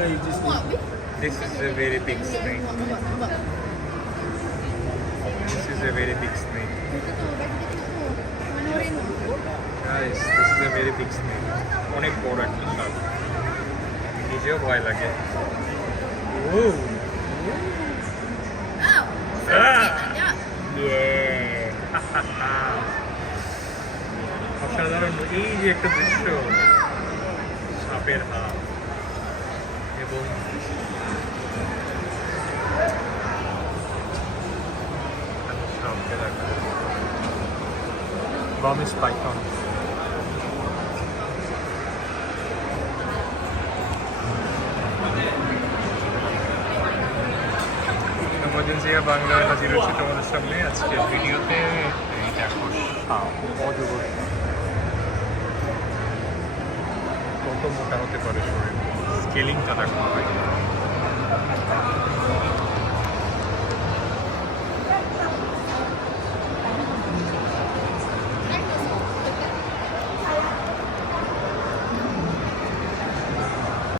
This is a very big snake. This is a very big snake. Guys, this is a very big snake. অনেক বড় একটা সাপ। নিজেও ভয় লাগে। Ooh. অসাধারণ এই যে একটা দৃশ্য, সাপের হাত এবং সাপকে দেখা Burmese python. এমার্জেন্সিয়া বাংলা হাজির হচ্ছে তোমাদের সামনে আজকে ভিডিওতে। এই দেখো সাপ, অজগর কত মোটা হতে পারে শরীর, স্কেলিংটা দেখো।